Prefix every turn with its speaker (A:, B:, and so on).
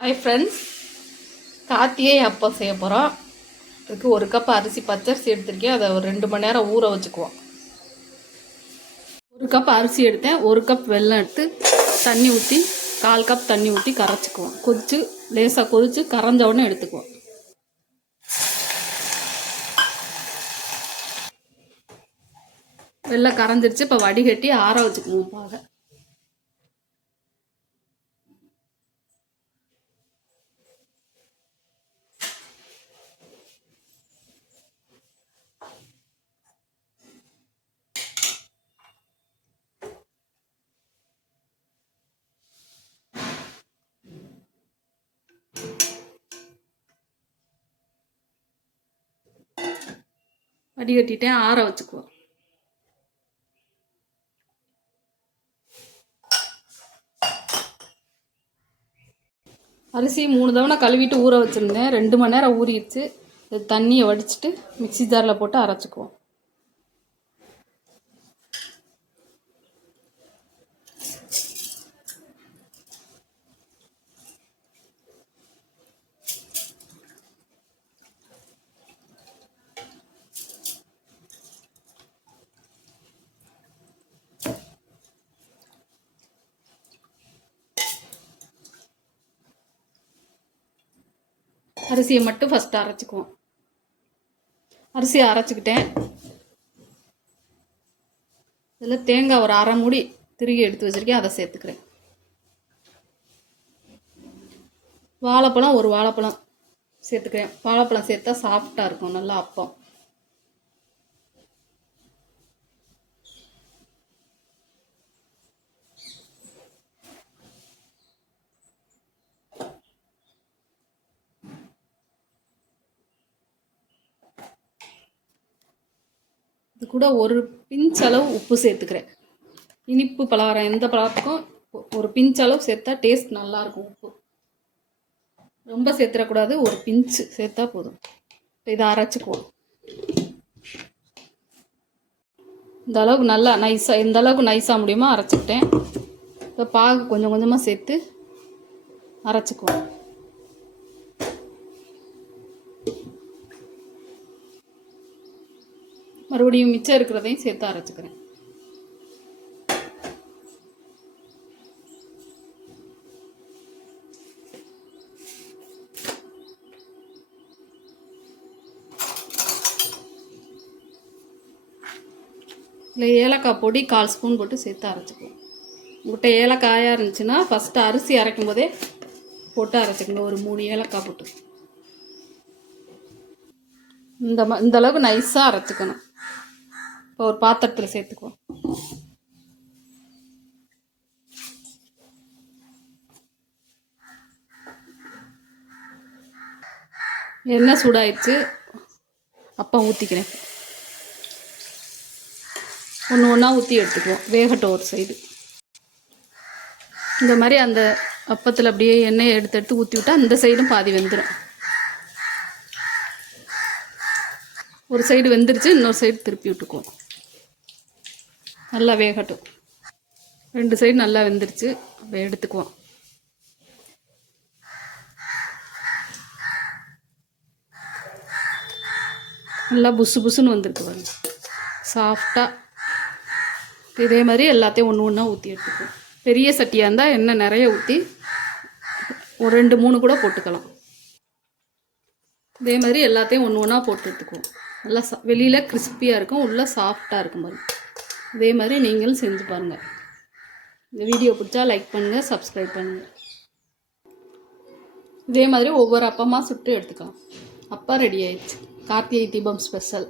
A: Hi friends Karthigai அப்பம் செய்ய போகிறோம் அதுக்கு ஒரு கப் அரிசி பச்சரிசி எடுத்திருக்கேன். அதை ஒரு ரெண்டு மணி நேரம் ஊற வச்சுக்குவோம் ஒரு கப் அரிசி எடுத்தேன். ஒரு கப் வெள்ளம் எடுத்து தண்ணி ஊற்றி கால் கப் தண்ணி ஊற்றி கரைச்சிக்குவோம் கொதிச்சு லேசாக கொதிச்சு கரைஞ்ச உடனே எடுத்துக்குவோம் வெள்ளம் கரைஞ்சிருச்சு. இப்போ வடிகட்டி ஆற வச்சுக்குவோம் பாக. வடிகட்டிட்டேன் ஆற வச்சுக்குவோம். அரிசி மூணு தவணை கழுவிட்டு ஊற வச்சுருந்தேன். ரெண்டு மணி நேரம் ஊறிடுச்சு. தண்ணியை வடிச்சிட்டு மிக்ஸி ஜாரில் போட்டு அரைச்சிக்குவோம். அரிசியை மட்டும் ஃபஸ்ட்டு அரைச்சிக்குவோம். அரிசியை அரைச்சிக்கிட்டேன். இதில் தேங்காய் ஒரு அரை மூடி திருகி எடுத்து வச்சுருக்கேன். அதை சேர்த்துக்கிறேன். வாழைப்பழம் ஒரு வாழைப்பழம் சேர்த்துக்கிறேன். வாழைப்பழம் சேர்த்தா சாஃப்டாக இருக்கும். நல்லா அப்பம். இது கூட ஒரு பிஞ்ச் அளவு உப்பு சேர்த்துக்கிறேன். இனிப்பு பலகாரம் எந்த பலகாரத்துக்கும் ஒரு பிஞ்ச் அளவு சேர்த்தா டேஸ்ட் நல்லாயிருக்கும் உப்பு. ரொம்ப சேர்த்துடக்கூடாது ஒரு பிஞ்சு சேர்த்தா போதும். இதை அரைச்சிக்குவோம் இந்த அளவுக்கு நல்லா நைஸாக எந்த அளவுக்கு நைஸாக முடியுமோ? அரைச்சிக்கிட்டேன். இப்போ பாகு கொஞ்சம் கொஞ்சமாக சேர்த்து அரைச்சிக்குவோம். மறுபடியும் மிச்சம் இருக்கிறதையும் சேர்த்து அரைச்சிக்கிறேன். இல்லை ஏலக்காய் பொடி கால் ஸ்பூன் போட்டு சேர்த்து அரைச்சிக்குவோம். உங்கள்கிட்ட ஏலக்காயாக இருந்துச்சுன்னா ஃபஸ்ட்டு அரிசி அரைக்கும் போதே போட்டு அரைச்சிக்கணும். ஒரு மூணு ஏலக்காய் போட்டு. இந்த ம இந்த அளவுக்கு நைஸாக அரைச்சிக்கணும். இப்போ ஒரு பாத்திரத்தில் சேர்த்துக்குவோம். எண்ணெய் சூடாயிடுச்சு. அப்பா ஊற்றிக்கிறேன் ஒன்று ஒன்றா ஊற்றி எடுத்துக்குவோம். வேகட்டும் ஒரு சைடு இந்த மாதிரி அந்த அப்பத்தில் அப்படியே எண்ணெயை எடுத்து எடுத்து ஊற்றி விட்டால் அந்த சைடும் பாதி வெந்துடும் ஒரு சைடு வெந்துருச்சு இன்னொரு சைடு திருப்பி விட்டுக்குவோம். நல்லா வேகட்டும். ரெண்டு சைடு நல்லா வெந்துருச்சு. அப்போ எடுத்துக்குவோம். நல்லா புசு புசுன்னு வந்திருக்கு பாருங்க. சாஃப்டாக இதே மாதிரி எல்லாத்தையும் ஒன்று ஒன்றா ஊற்றி எடுத்துக்குவோம். பெரிய சட்டியாக இருந்தால் எண்ணெய் நிறைய ஊற்றி ஒரு ரெண்டு மூணு கூட போட்டுக்கலாம். இதே மாதிரி எல்லாத்தையும் ஒன்று ஒன்றா போட்டு எடுத்துக்குவோம். நல்லா சா வெளியில் கிறிஸ்பியாக இருக்கும் உள்ளே சாஃப்டாக இருக்கும் பாருங்க. இதே மாதிரி நீங்களும் செஞ்சு பாருங்கள் இந்த வீடியோ பிடிச்சா லைக் பண்ணுங்கள் சப்ஸ்கிரைப் பண்ணுங்கள் இதே மாதிரி ஒவ்வொரு அப்பமாக சுட்டு எடுத்துக்கலாம். அப்பா ரெடி ஆயிடுச்சு. கார்த்திகை தீபம் ஸ்பெஷல்